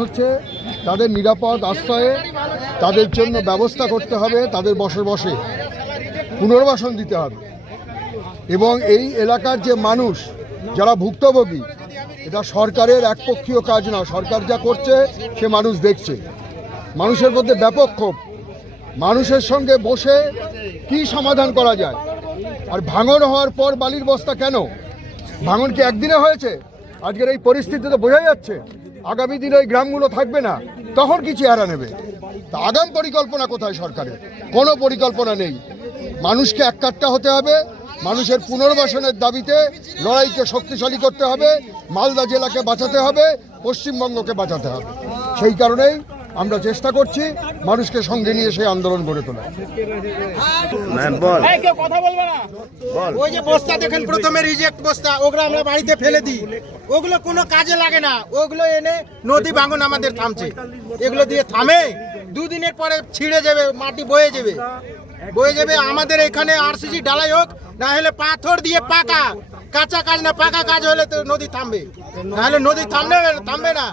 হচ্ছে তাদের নিরাপদ আশ্রয়ে তাদের জন্য ব্যবস্থা করতে হবে, তাদের বসে বসে পুনর্বাসন দিতে হবে। এবং এই এলাকার যে মানুষ যারা ভুক্তভোগী, এটা সরকারের একপক্ষীয় কাজ না। সরকার যা করছে সে মানুষ দেখছে। মানুষের মধ্যে ব্যাপক ক্ষোভ। মানুষের সঙ্গে বসে কি সমাধান করা যায়। আর ভাঙন হওয়ার পর বালির বস্তা কেন? ভাঙন কি একদিনে হয়েছে? আজকের এই পরিস্থিতিতে বোঝা যাচ্ছে আগামী দিনে ওই গ্রামগুলো থাকবে না, তখন কি চেহারা নেবে। তা আগাম পরিকল্পনা কোথায় সরকারের? কোনো পরিকল্পনা নেই। মানুষকে এককাট্টা হতে হবে, মানুষের পুনর্বাসনের দাবিতে লড়াইকে শক্তিশালী করতে হবে, মালদা জেলাকে বাঁচাতে হবে, পশ্চিমবঙ্গকে বাঁচাতে হবে। সেই কারণেই আমরা চেষ্টা করছি মানুষকে সঙ্গে নিয়ে সেই আন্দোলন গড়ে তোলা। ওই যে বস্তা দেখেন, প্রথমে রিজেক্ট বস্তা, ওগুলো আমরা বাড়িতে ফেলে দিই, ওগুলো কোনো কাজে লাগে না। ওগুলো এনে নদী ভাঙন আমাদের থামছে, এগুলো দিয়ে থামে, দুদিনের পরে ছিঁড়ে যাবে, মাটি বয়ে যাবে। আমাদের এখানে আরসিসি ঢালাই হোক, না হলে পাথর দিয়ে পাকা, কাঁচা কাজ না পাকা কাজ হলে তো নদী থামবে, নাহলে নদী থামবে না।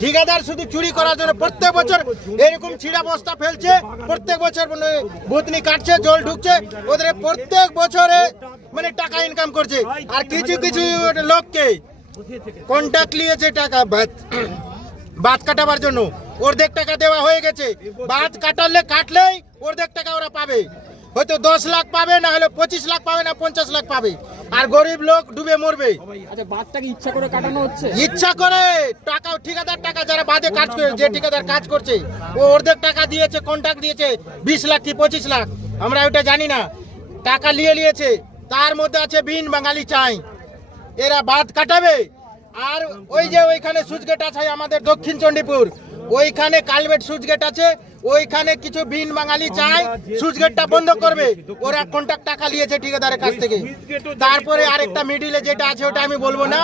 ঠিকাদার শুধু চুরি করার জন্য প্রত্যেক বছর এরকম ছিঁড়া বস্তা ফেলছে, প্রত্যেক বছর বুতনি কাটছে, জল ঢুকছে, ওদের প্রত্যেক বছরে মানে টাকা ইনকাম করছে। আর কিছু কিছু লোককে কন্ট্রাক্ট নিয়েছে টাকা বাঁধ কাটাবার জন্য, অর্ধেক টাকা দেওয়া হয়ে গেছে। বাঁধ কাটলেই অর্ধেক টাকা ওরা পাবে, হয়তো 10 লাখ পাবে, না হলে 25 লাখ পাবে, না 50 লাখ পাবে। আর গরিব লোক ডুবে মরবে। আচ্ছা, বাঁধটাকে ইচ্ছা করে কাটানো হচ্ছে? ইচ্ছা করে টাকা, ঠিকাদার টাকা, যারা বাঁধে কাজ করে, যে ঠিকাদার কাজ করছে ও অর্ধেক টাকা দিয়েছে, কন্ট্রাক্ট দিয়েছে 20 লাখ কি 25 লাখ, আমরা ওটা জানি না। টাকা নিয়েছে, তার মধ্যে আছে বিন বাঙালি চাই, এরা বাঁধ কাটাবে। আর ওই যে ওইখানে সুইচ গেট আছে আমাদের দক্ষিণ চণ্ডীপুর, ওইখানে কালভেট সুইচ গেট আছে, ওইখানে কিছু বিন বাঙালি চায় সুইচ গেটটা বন্ধ করবে। ওরা কন্ট্রাক্ট টাকা নিয়েছে ঠিকাদারের কাছ থেকে। তারপরে আরেকটা মিডিলে যেটা আছে ওটা আমি বলবো না,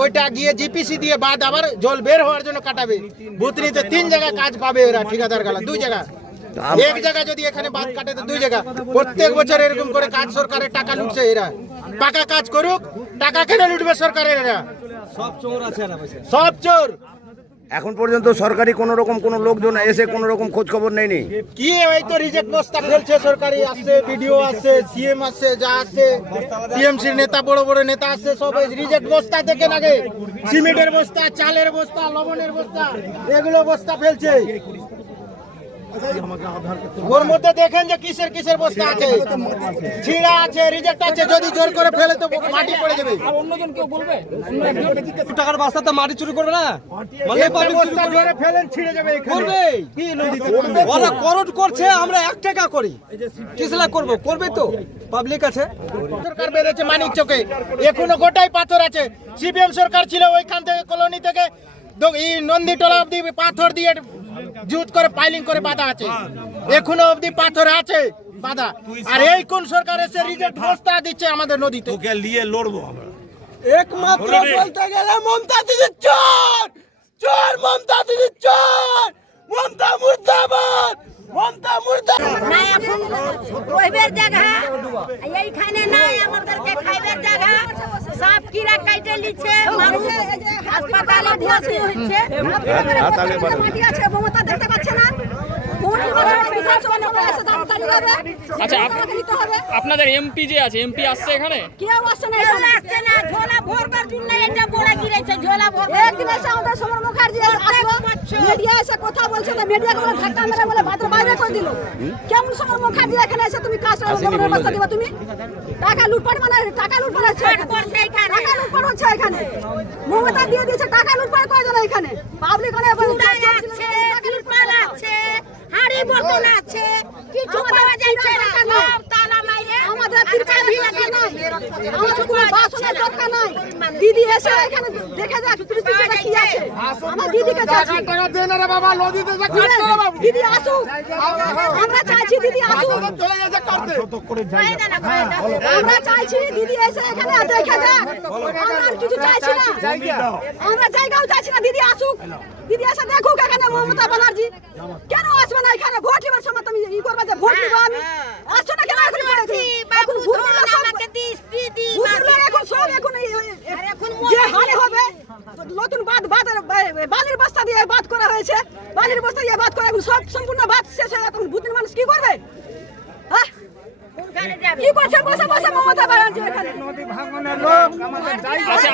ওইটা গিয়ে জিপিসি দিয়ে বাদ আবার জল বের হওয়ার জন্য কাটাবে। বুতনিতে 3 জায়গায় কাজ পাবে এরা, ঠিকাদার গালা 2 জায়গা। এক জায়গা যদি এখানে বাদ কাটে তো 2 জায়গা। প্রত্যেক বছর এরকম করে কাজ, সরকারের টাকা লুটছে এরা। পাকা কাজ করুক, টাকা কেন লুটবে সরকারের? এরা সব চোর আছে, সব চোর। এখন পর্যন্ত সরকারি কোন রকম কোন লোকজন এসে কোন রকম খোঁজ খবর নেয়নি। কি ওই তো রিজেক্ট বস্তা ফেলছে, সরকারি আসছে, ভিডিও আসছে, সিএম আসছে, যা আসছে, টিএমসির নেতা, বড় বড় নেতা আসছে, সব রিজেক্ট বস্তা দেখেন আগে। সিমেন্টের বস্তা, চালের বস্তা, লবণের বস্তা, এগুলো বস্তা ফেলছে। ওর মধ্যে দেখেন যে কিসের কিসের বস্তা আছে, ছিঁড়া আছে, রিজেক্ট আছে। যদি জোর করে ফেলে তো মাটি পড়ে যাবে। আর অন্যজন কেউ বলবে টাকার বস্তাতে মাটি চুরি করবে না, বস্তা জোরে ফেলেন ছিঁড়ে যাবে এখানে। কি নদীতে ওরা করোট করছে, আমরা 1 টাকা করি, কিসলা করবো? করবে তো, পাবলিক আছে। সরকার বেড়েছে মানিক চোখে, এখনো গোটাই পাথর আছে। সিপিএম সরকার ছিল, ওইখান থেকে কলোনি থেকে এই নন্দীটোলা অব্দি পাথর দিয়ে জুত করে পাইলিং করে বাঁধা আছে, এখনো অব্দি পাথর আছে বাঁধা। আর এই কোন সরকার এসে রিজেক্ট বস্তা দিচ্ছে আমাদের নদীতে? তোকে নিয়ে লড়বো আমরা। একমাত্র বলতে গেলে মমতা দিদি চোর, চোর মমতা দিদি চোর, মমতা মুর্দাবাদ, মমতা মুর্দাবাদ। নাই এখন কইবের জায়গা এইখানে নাই, আমাদেরকে খাইবের জায়গা সব কিরা কাইটে লিছে, মানুষ হাসপাতালে ভর্তি হচ্ছে। মাটি আছে, মমতা দেখতে পাচ্ছে না। আচ্ছা, আপনাদের এমপি যে আছে, এমপি আসছে এখানে? কেউ আসছে না, আসছে না। ঝোলা ভরবার জন্য এটা বড় গিরেছে, ঝোলা ভর। একদিন এসে আমাদের সমর মুখার্জি আসলো, মিডিয়া এসে কথা বলছে না, মিডিয়া গুলো ধাক্কা মেরে বলে ভাতের বাইরে করে দিল। কেমন সমর মুখার্জি এখানে এসে তুমি কাজ ব্যবস্থা দিবা? তুমি টাকা লুটপাট, মানে টাকা লুটপাট হচ্ছে, টাকা লুটপাট হচ্ছে এখানে। মমতা দিয়ে দিয়েছে টাকা লুটপাট করে দিল এখানে। পাবলিক আছে, হাড়ি বর্তন আছে, কিছু পাওয়া যাচ্ছে না, সব তালা মাইরে। আমাদের তিরকাল ভিড়া নাই, আমাদের কোনো বাসনের দরকার নাই। দিদি এসে এখানে দেখে যাক পরিস্থিতিটা কি আছে। আমার দিদিকে চাচ্ছি, টাকা দেন রে বাবা, নদীতে যা কাটতে হবে বাবু। দিদি আসুক, আমরা চাইছি দিদি আসুক। চলে গেছে কাটতে। আমরা চাইছি দিদি এসে এখানে দেখে যাক। আমরা আর কিছু চাইছি না, আমরা জায়গাও চাইছি না, দিদি আসুক। দিদি এসে দেখুক এখানে মমতা ব্যানার্জি কেন আসবে না এখানে? ভোট নেবার সময় তুমি ই করবে যে ভোট নিব আমি, আসছো না কেন? এখন ভোট নিলে এখন সব এখন যে হালে হবে নতুন বালির বস্তা দিয়ে বাদ করা হয়েছে, বালির বস্তা দিয়ে বাদ করা, এখন সব সম্পূর্ণ বাদ শেষ হয়ে এখন ভূতের মানুষ কি করবে? হ্যাঁ? কি করছে বসে বসে মমতা ব্যানার্জি এখানে? আচ্ছা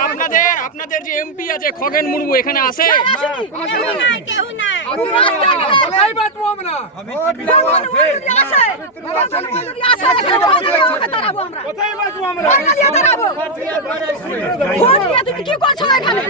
আপনাদের যে এমপি আছে খগেন মুর্মু এখানে আসে? কি করছো এখানে?